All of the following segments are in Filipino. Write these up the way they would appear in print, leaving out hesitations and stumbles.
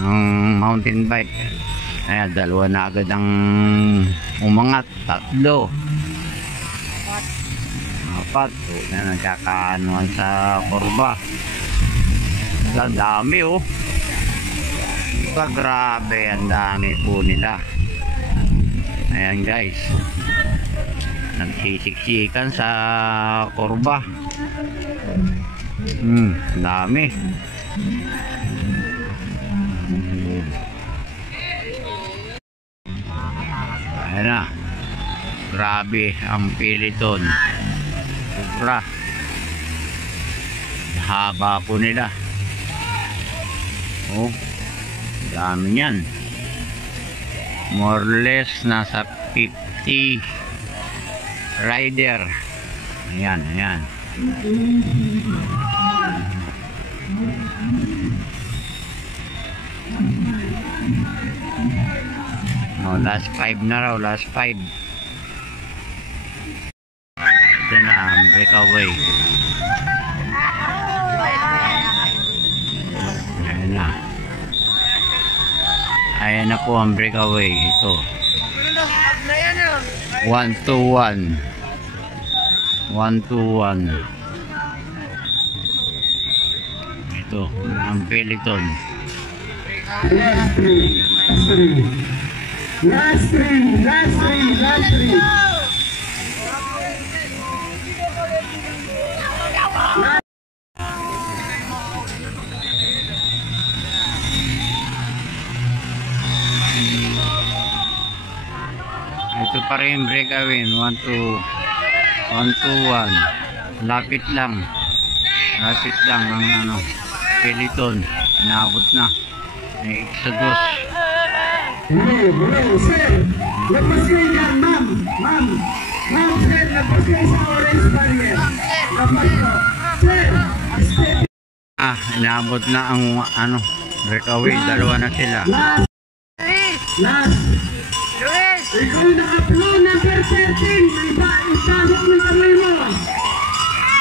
ang mountain bike. Ayan, dalawa na agad ang umangat, tatlo, apat. So, na nagkakaanuan sa kurba. Ang dami oh. Grabe, ang dami po nila. Ayan guys, nagsisiksikan sa kurba. Ang dami. Ayan na, grabe ang Peloton. Sobra haba po nila. Oh, dami yan. More or less nasa 50 rider. Ayan, ayan. Oh, last 5 na raw, last 5. Ito na ang breakaway. Ayan na. Ayan na po ang breakaway. Ito 1-2-1. 1-2-1. Ito ang Peloton. Last three. Ito pa rin breakaway. 1-2-1. Lapit lang ang Peloton. Inaabot na. May Exodus. Hello, sir. Labas kayo dyan, ma'am. Ma'am, sir, labas kayo sa orange barrier. Labas ko. Sir, step. Inaabot na ang breakaway. Dalawa na sila. Last. Ikaw naka-flow number 13. Ipasok mo kamay mo.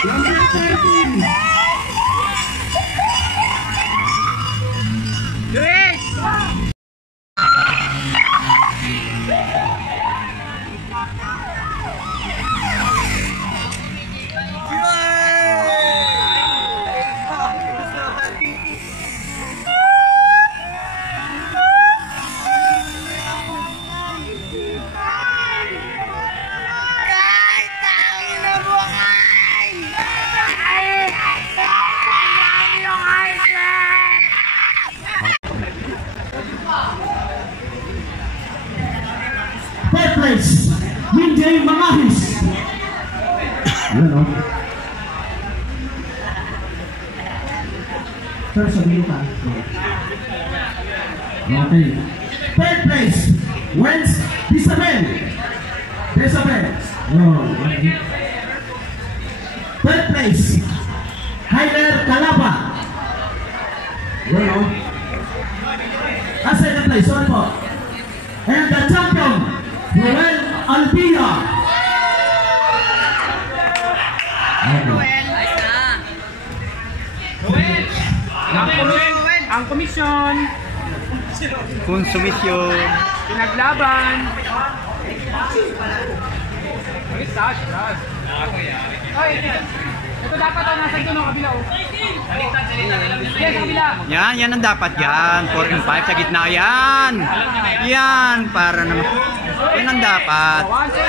Number 13. Luis! Third place, Windy Mangahis. Yun o. Sir, sabihin ka. Okay. Third place, Wens Isabel. Okay. Third place, Hyler Calaba. Yun o. Second place, sorry po. And the champion, Noel Albia. Ang komisyon. Konsumisyon. Pinaglaban. Ito dapat ang nasa doon ang kabila. Yes, kabila. Yan ang dapat yan. 4 and 5 sa gitna yan. Yan, para naman. Yan ang dapat. 1, 2,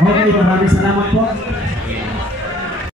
3. Okay, maraming salamat po.